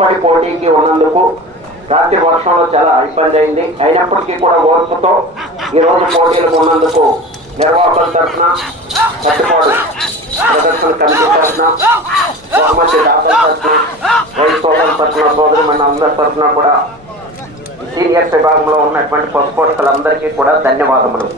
చాలా పోటీకి ఉన్నందుకు రాత్రి వర్షంలో చాలా ఇబ్బంది అయింది. అయినప్పటికీ కూడా ఓర్పుతో ఈ రోజు పోటీలకు ఉన్నందుకు నిర్వాహకుల తరఫున కట్టుబాటు ప్రదర్శన కమిటీ తరఫున బహుమతి దాతల తరఫున రైతు సోదరుల తరఫున సోదరు మన అందరి తరఫున కూడా సీనియర్ విభాగంలో ఉన్నటువంటి పసుపోర్తలందరికీ కూడా ధన్యవాదములు.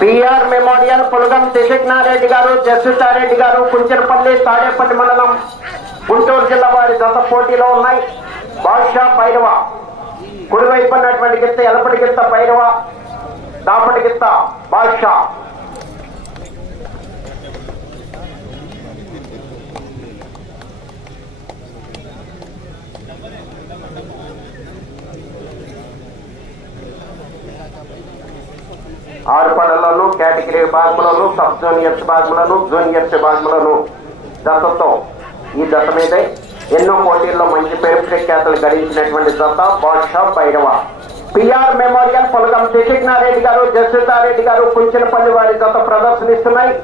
పిఆర్ మెమోరియల్ పులగం శశిజ్ఞారెడ్డి గారు జస్వితారెడ్డి గారు కుంచెరపల్లి తాడేపల్లి మండలం గుంటూరు జిల్లా వారి గత పోటీలో ఉన్నాయి. బాద్షా పైరవ కుడివైపు ఉన్నటువంటి గిత్త ఎలపటి గిత్త పైరవ దాపటి గిత్త బాద్షా. ఆర్పణలను కేటగిరీ విభాగములను సబ్ జూనియర్స్ విభాగములను జూనియర్స్ విభాగములను దశతో ఈ దశ మీదే ఎన్నో పోటీల్లో మంచి పేరు ప్రఖ్యాతలు గడించినటువంటి దశ బాద్షా పైరవ పిఆర్ మెమోరియల్ పొలగం శశిజ్ఞారెడ్డి గారు జస్వితారెడ్డి గారు కుంచెనపల్లి వారి దశ ప్రదర్శనిస్తున్నాయి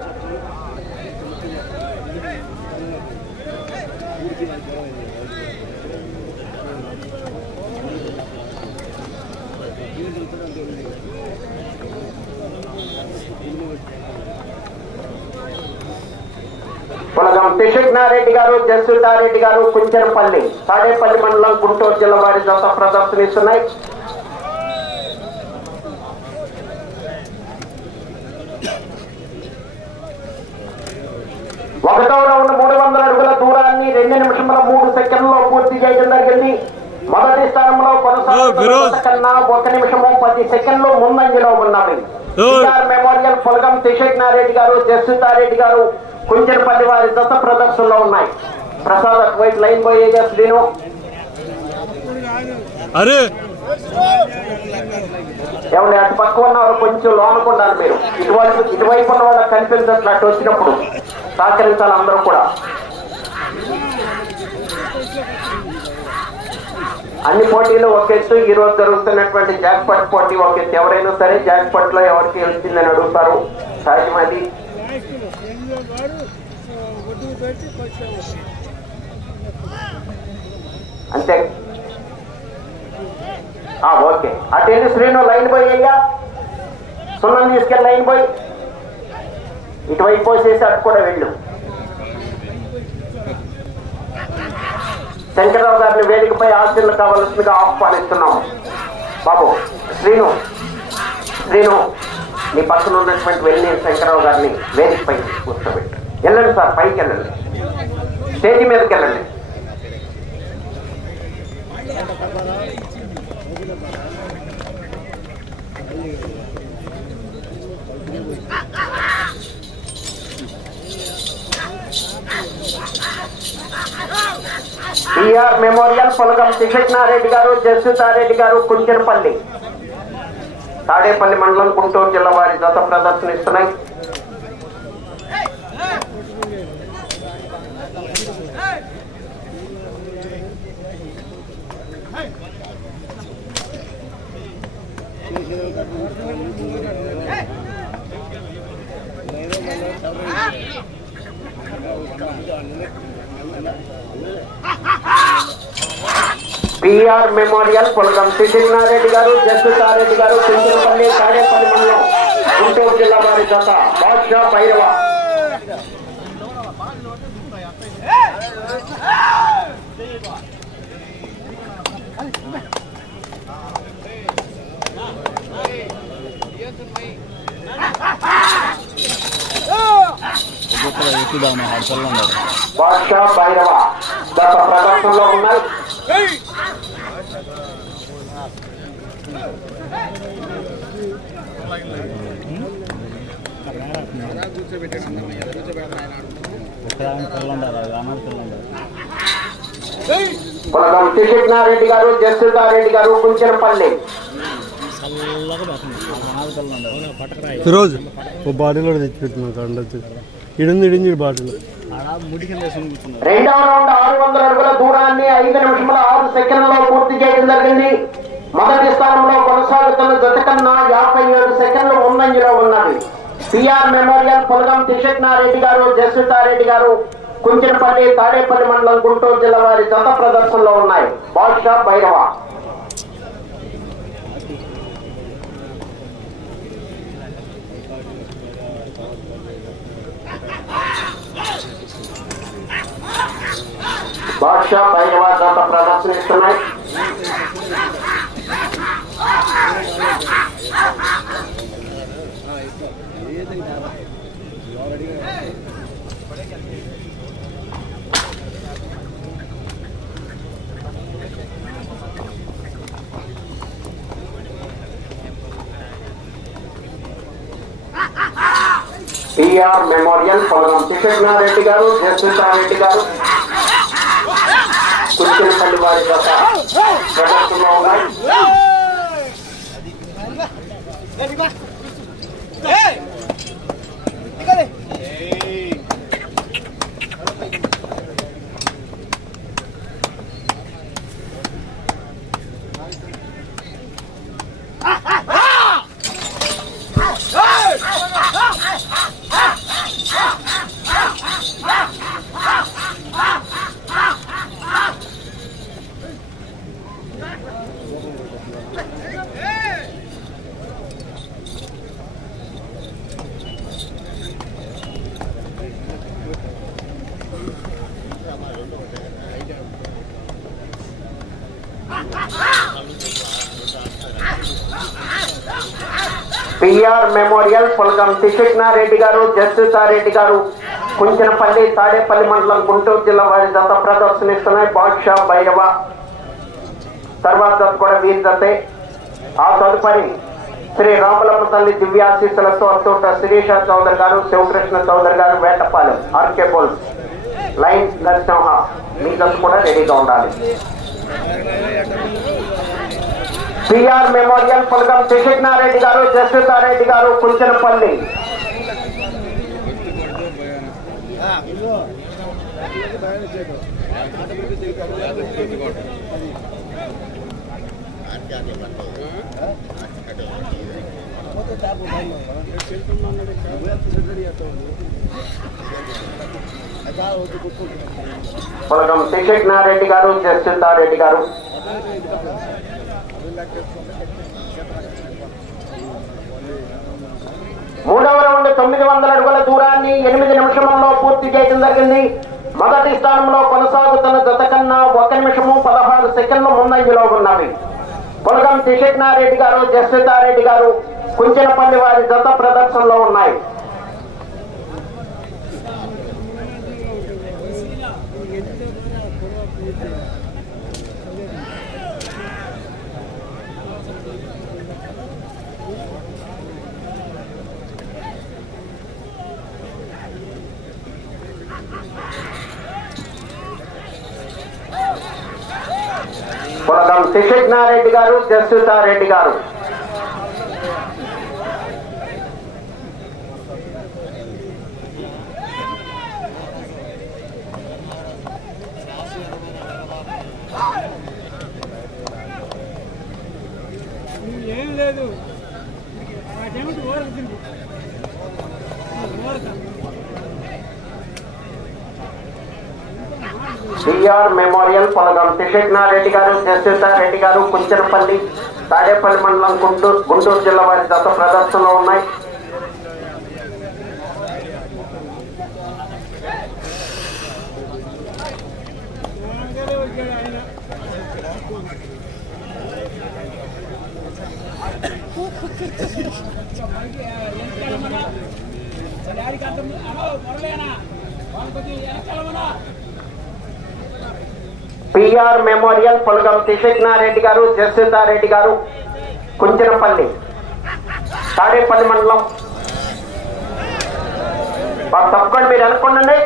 పొలగం శశిజ్ఞారెడ్డి గారు జస్వితారెడ్డి గారు కుంచెనపల్లి తాడేపల్లి మండలం గుంటూరు జిల్లా వారి దశ ప్రదర్శనిస్తున్నాయి. ఒకటో రౌండ్ మూడు వందల అడుగుల దూరాన్ని రెండు నిమిషముల మూడు సెకండ్లో పూర్తి చేయడం జరిగింది. మొదటి స్థానంలో కొనసాగుతున్న ఒక నిమిషము పది సెకండ్లు ముందంజలో ఉన్నవి. మెమోరియల్ పొలగం శశిజ్ఞారెడ్డి గారు జస్వితారెడ్డి గారు కుంచెరపల్లి వారి దత్త ప్రదర్శనలో ఉన్నాయి. ప్రసాద్ అటువైపు లైన్ బాయ్ శ్రీను. అరే! ఏమండి అటు పక్క ఉన్నవారు కొంచెం లోనుకుండాలి మీరు. ఇటువైపు ఇటువైపు ఉన్న వాళ్ళకి కనిపించట్లు అటు వచ్చినప్పుడు. సహకరించాలి అందరూ కూడా. అన్ని పోటీలు ఒక ఎత్తు ఈ రోజు జరుగుతున్నటువంటి జాక్ పట్ ఒక ఎత్తు. ఎవరైనా సరే జాక్ పట్లో ఎవరికి వచ్చిందని అడుగుతారు? సహజమది. అంతే. ఓకే. అటు శ్రీను లైన్ పోయి అయ్యా. సున్నం తీసుకెళ్ళి లైన్ పోయి. ఇటువైపు పోసేసి అటు కూడా వెళ్ళు. శంకరరావు గారిని వేదికపై ఆశీర్లు కావాల్సిందిగా ఆహ్వానిస్తున్నాం. బాబు శ్రీను శ్రీను నీ పక్కన ఉన్నటువంటి వెళ్ళి శంకరరావు గారిని వేదికపై కూర్చోబెట్టు. వెళ్ళండి సార్ పైకి వెళ్ళండి. స్టేజ్ మీదకి వెళ్ళండి టిఆర్ మెమోరియల్ పొలగం శ్రీకృష్ణారెడ్డి గారు జస్వితారెడ్డి గారు కుంచెరపల్లి తాడేపల్లి మండలం గుంటూరు జిల్లా వారి దత ప్రదర్శనిస్తున్నాయి. పిఆర్ మెమోరియల్ పొలగం శిశినారెడ్డి గారు జస్వితారెడ్డి గారు కుంచెరపల్లి తాడేపల్లి మండలం గుంటూరు జిల్లా వారి దత బాద్షా భైరవ ఎక్కుదామా హడతల్లో ఉన్నారు బాద్షా భైరవ గత ప్రదర్శనలో ఉన్నాయి పొలగం శ్రీకృష్ణారెడ్డి గారు జస్సుతారెడ్డి గారు కుంచెరపల్లి ఫిరోజ్ ఓ బాటిల్ తెచ్చి పెట్టున్నాను కండ ఇడింది ఇడింది బాటిల్. రెండవ రౌండ్ ఆరు వందల అడుగుల దూరాన్ని ఐదు నిమిషముల ఆరు సెకండ్లలో పూర్తి చేయడం జరిగింది. మొదటి స్థానంలో కొనసాగుతున్న జత కన్నా యాభై ఏడు సెకండ్లు సిఆర్ మెమోరియల్ పొలగం త్రిశక్నారెడ్డి గారు జస్వితారెడ్డి గారు కుంచెనపల్లి తాడేపల్లి మండలం గుంటూరు జిల్లా వారి జత ప్రదర్శనలో ఉన్నాయి. బాషా భైరవ. బాషా భైరవ జత ప్రదర్శనిస్తున్నాయి. టిఆర్ మెమోరియల్ పొలం శ్రీకృష్ణారెడ్డి గారు జస్వితారెడ్డి గారు కుర్చినపల్లి వారి జత ప్రదర్శనలో ఉన్నాయి. బిఆర్ మెమోరియల్ పొలగం త్రికృష్ణారెడ్డి గారు జస్టిసారెడ్డి గారు కుంచనపల్లి తాడేపల్లి మండలం గుంటూరు జిల్లా వారి జత ప్రదర్శనిస్తున్నాయి. బాద్షా భైరవ తర్వాత జత కూడా వీరి జతే. ఆ తదుపరి శ్రీ రామలమ్మ తల్లి దివ్యాశీస్సులతో అతోట శిరీష చౌదరి గారు శివకృష్ణ చౌదరి గారు Vetapalem RK bulls line Narasimha మీ కూడా రెడీగా ఉండాలి. పిఆర్ మెమోరియల్ పొలగం త్రికృష్ణారెడ్డి గారు జస్టిసారెడ్డి గారు కుంచనపల్లి పొలగం త్రికృష్ణారెడ్డి గారు జస్టిసారెడ్డి గారు మూడవ రౌండ్ తొమ్మిది వందల అడుగుల దూరాన్ని ఎనిమిది నిమిషంలో పూర్తి చేయడం జరిగింది. మొదటి స్థానంలో కొనసాగుతున్న జత కన్నా ఒక నిమిషము పదహారు సెకండ్లు ముందంజలో ఉన్నవి. పొలగం త్రికృష్ణారెడ్డి గారు జస్వితారెడ్డి గారు కుంచెనపల్లి వారి జత ప్రదర్శనలో ఉన్నాయి. పొలగం రెడ్డి గారు జస్వితారెడ్డి గారు ఏం లేదు నాకేమిటి ఓడుతుంది సిఆర్ మెమోరియల్ పొలగం గారు జస్వితారెడ్డి గారు కుంచెనపల్లి తాడేపల్లి మండలం గుంటూరు గుంటూరు జిల్లా వారి దత్త ప్రదర్శనలో ఉన్నాయి. ఆయన పిఆర్ మెమోరియల్ పొలగం త్రిశక్నారెడ్డి గారు జస్సితారెడ్డి గారు కుంచినపల్లి తాడేపల్లి మండలం. వాళ్ళు తప్పకుండా మీరు అనుకోండి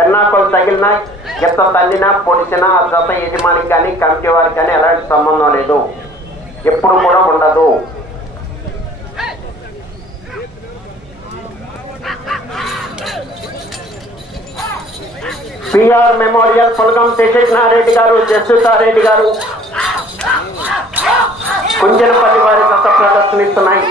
ఎన్నాకోలు తగిలినా ఎంత తల్లినా పొడిచినా ఆ జత యజమానికి కానీ కమిటీ వారికి కానీ ఎలాంటి సంబంధం లేదు. ఎప్పుడు కూడా ఉండదు. పిఆర్ మెమోరియల్ పులగం శశినారెడ్డి గారు జస్సుతారెడ్డి గారు కుంజనపల్లి వారి దత్త ప్రదర్శనిస్తున్నాయి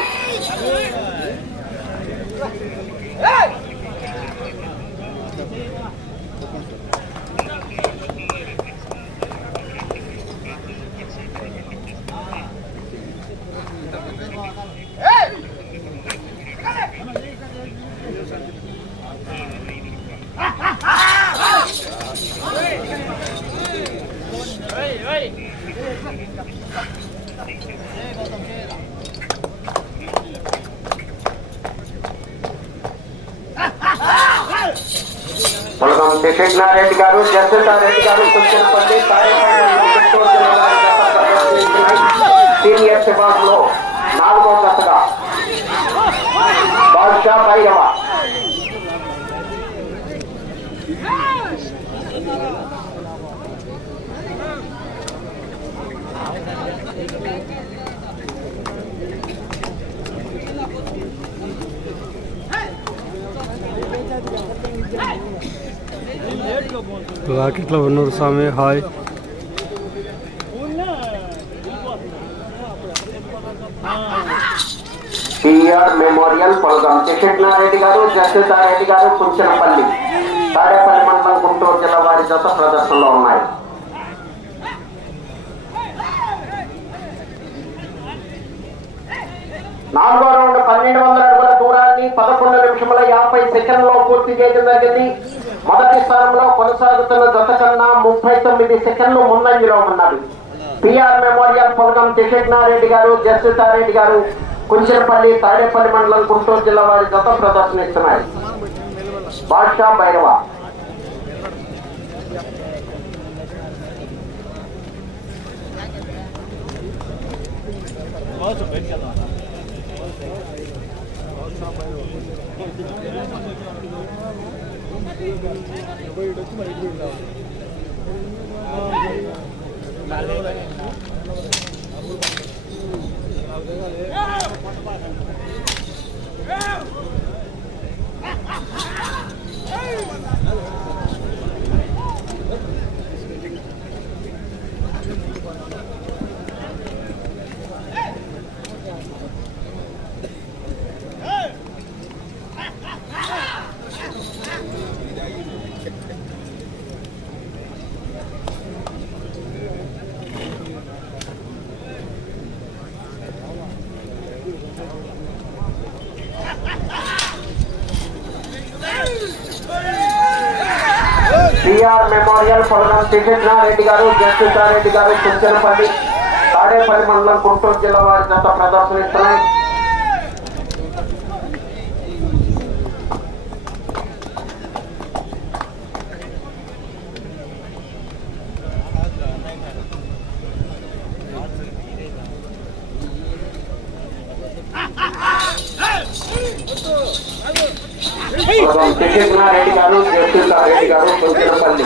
పులగం శశినారెడ్డి గారు జస్సుతారెడ్డి గారు కుంజనపల్లి సీనియర్ విభాగంలో నాలుగో దశగా బాద్షా Bhairava రాకెట్ల Unnuru Swami hi. TR memorial Polagam Sasinareddy గారు జస్సుతారెడ్డి గారు కుంచనపల్లి తాడేపల్లి మండలం గుంటూరు జిల్లా వారి జత ప్రదర్శనలో ఉన్నాయి. నాలుగో రౌండ్ పన్నెండు వందల అడుగుల దూరాన్ని పదకొండు నిమిషముల యాభై సెకండ్లో పూర్తి చేయడం జరిగింది. మొదటి స్థానంలో కొనసాగుతున్న జత కన్నా ముప్పై తొమ్మిది సెకండ్లు ముందంజలో ఉన్నది పిఆర్ మెమోరియల్ పొలగం తికెట్నారెడ్డి గారు జస్సుతారెడ్డి గారు కుంచెరపల్లి తాడేపల్లి మండలం గుంటూరు జిల్లా వారి జత ప్రదర్శనిస్తున్నాయి. బాద్షా భైరవ. సిఆర్ మెమోరియల్ శ్రీకృష్ణారెడ్డి గారు జస్టిసారెడ్డి గారు చుంచనపల్లి తాడేపల్లి మండలం గుంటూరు జిల్లా వారి జత ప్రదర్శనిస్తున్నాయి. పొలం శ్రీకృష్ణారెడ్డి గారు జస్టిసారెడ్డి గారు కుంచెరపల్లి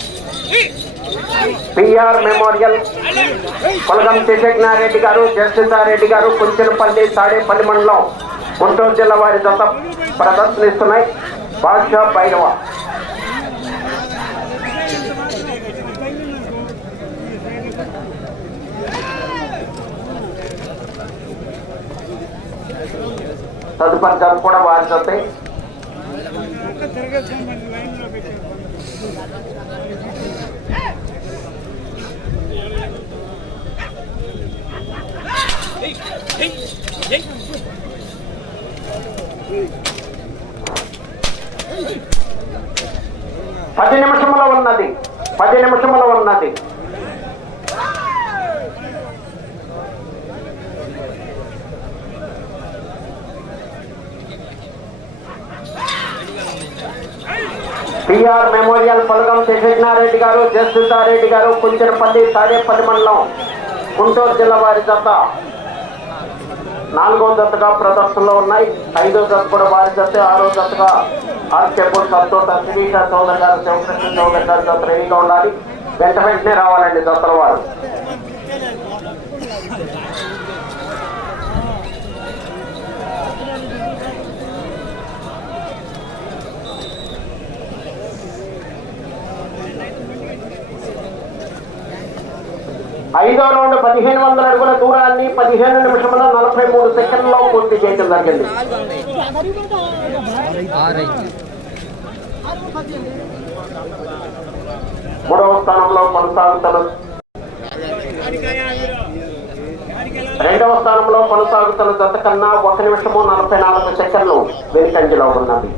పిఆర్ మెమోరియల్. కొలగం శశిజ్ఞారెడ్డి గారు జస్టిసారెడ్డి గారు కుంచెలపల్లి తాడేపల్లి మండలం గుంటూరు జిల్లా వారి జత ప్రదర్శనిస్తున్నాయి. బాద్షా భైరవ. తదుపరి జత కూడా వారి జతే. పది నిమిషముల ఉన్నది. పది నిమిషముల ఉన్నది. పిఆర్ మెమోరియల్ పలకం శశిజ్ఞారెడ్డి గారు జస్టిసారెడ్డి గారు కుంచెరపల్లి తాడేపల్లి మండలం గుంటూరు జిల్లా వారి జత. నాలుగో జతగా ప్రదర్శనలో ఉన్నాయి. ఐదో జత కూడా వారి జత ఆరో జతగా ఆర్చెప్పుడు సంతోష శ్రీష చౌదరి గారు శివకృష్ణ చౌదరి గారి జత రెడీగా ఉండాలి. వెంట వెంటనే రావాలండి జతల వారు. ఐదో రౌండ్ పదిహేను వందల అడుగుల దూరాన్ని పదిహేను నిమిషముల నలభై మూడు సెకండ్లో పూర్తి చేయడం జరిగింది. మూడవ స్థానంలో కొనసాగుతున్న రెండవ స్థానంలో కొనసాగుతున్న జత కన్నా ఒక నిమిషము నలభై నాలుగు సెకండ్లు వెనుకంజలో ఉన్నది.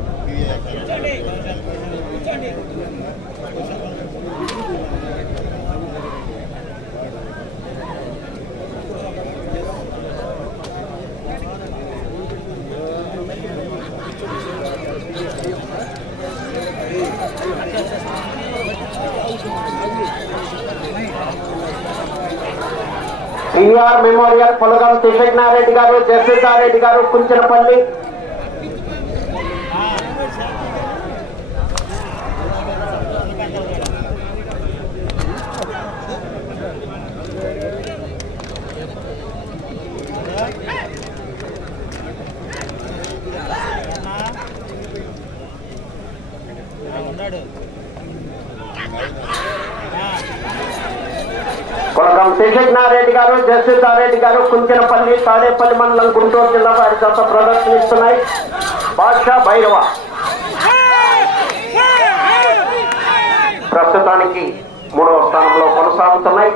పిఆర్ మెమోరియల్ పొలగం శిశజ్ఞారెడ్డి గారు జస్టిసారెడ్డి గారు కుంచనపల్లి శ్రీకృష్ణారెడ్డి గారు జస్టిసారెడ్డి గారు కుంచెనపల్లి తాడేపల్లి మండలం గుంటూరు జిల్లా వారి జత ప్రదర్శనిస్తున్నాయి. బాద్షా భైరవ. ప్రస్తుతానికి మూడవ స్థానంలో కొనసాగుతున్నాయి.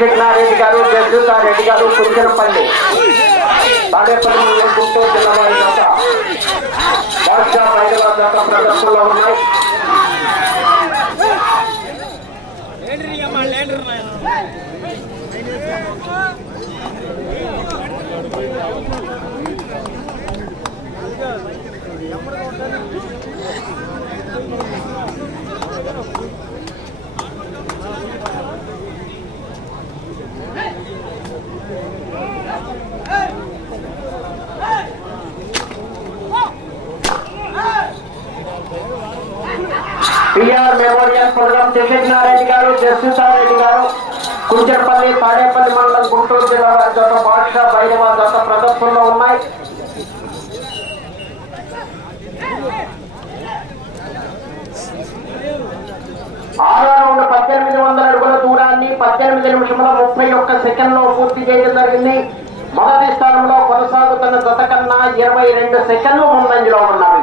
శ్రీకృష్ణారెడ్డి గారు జస్టిసారెడ్డి గారు కుంచెనపల్లి తాడేపల్లి మండలం గుంటూరు జిల్లా వారి జత బాద్షా భైరవ జత ప్రదర్శనలో ఉన్నాయి పిఆర్ మెమోరియల్ ప్రోగ్రాం గారు జస్టిసారెడ్డి గారు కుంచెరపల్లి తాడేపల్లి మండలం గుంటూరు జిల్లా వారి జత బాద్షా భైరవ జత ప్రదర్శనలో ఉన్నాయి. ఆరో రౌండ్ పద్దెనిమిది వందల అడుగుల దూరాన్ని పద్దెనిమిది నిమిషముల ముప్పై ఒక్క సెకండ్లో పూర్తి చేయడం జరిగింది. మొదటి స్థానంలో కొనసాగుతున్న జత కన్నా ఇరవై రెండు సెకండ్లు ముందంజలో ఉన్నవి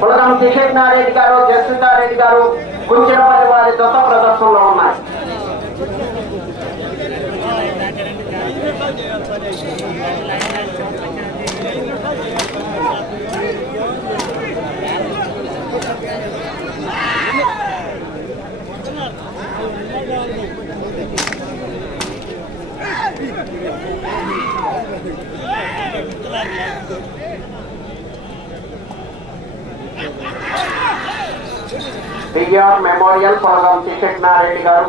కులదం కిషోర్నారెడ్డి గారు జస్టిసారెడ్డి గారు కుంచెనపల్లి వారి దశ ప్రదర్శనలో ఉన్నాయి. పిఆర్ మెమోరియల్ కులదం కిషోర్నారెడ్డి గారు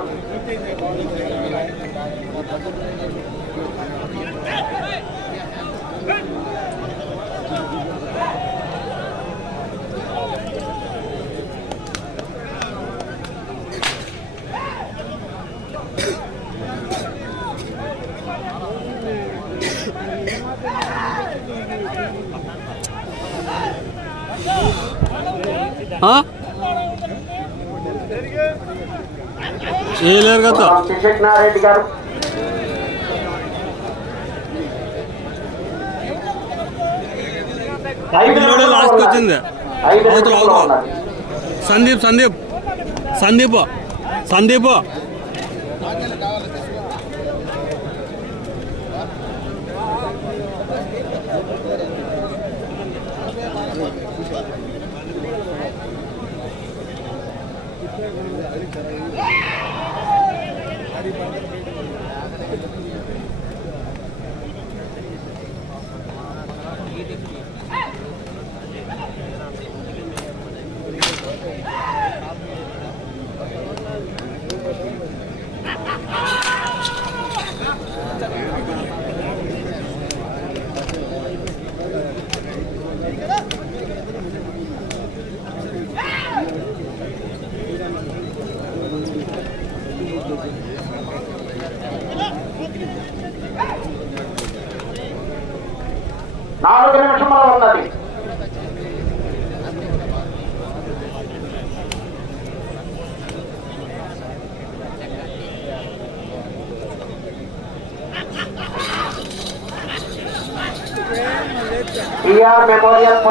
ఏ లేరు కదా. కులదం కిషోర్నారెడ్డి గారు లాస్ట్కి వచ్చింది. Sandeep Sandeep. Sandeep. Sandeep.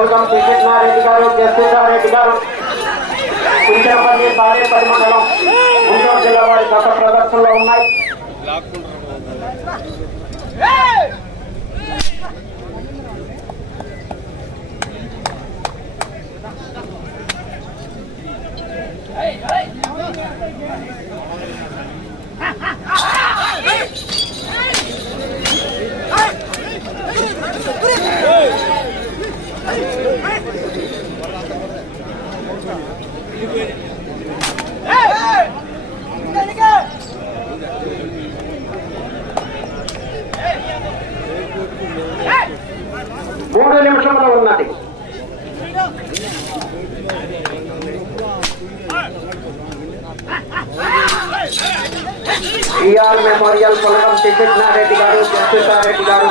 Memorial Pulgam గారు జస్టిసారెడ్డి గారు. కుంచరపల్లి తాడేపల్లి మండలం గుంటూరు జిల్లా వారి గత ప్రదర్శనలో ఉన్నాయి. మూడు నిమిషముల ఉన్నది. టిఆర్ మెమోరియల్ పుల్గం కృష్ణారెడ్డి గారు జస్టిసారెడ్డి గారు.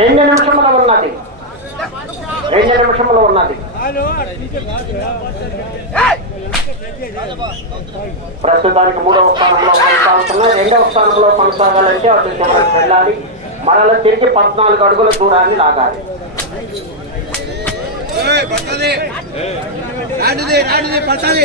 రెండు నిమిషముల ఉన్నది. రెండు నిమిషముల ఉన్నది. ప్రస్తుతానికి మూడవ స్థానంలో కొనసాగుతున్నాయి రెండవ స్థానంలో కొనసాగాలంటే అటు చివరికి వెళ్ళాలి. మరల తిరిగి పద్నాలుగు అడుగుల దూరాన్ని లాగాలి. రాండిది రాండిది పట్టాలి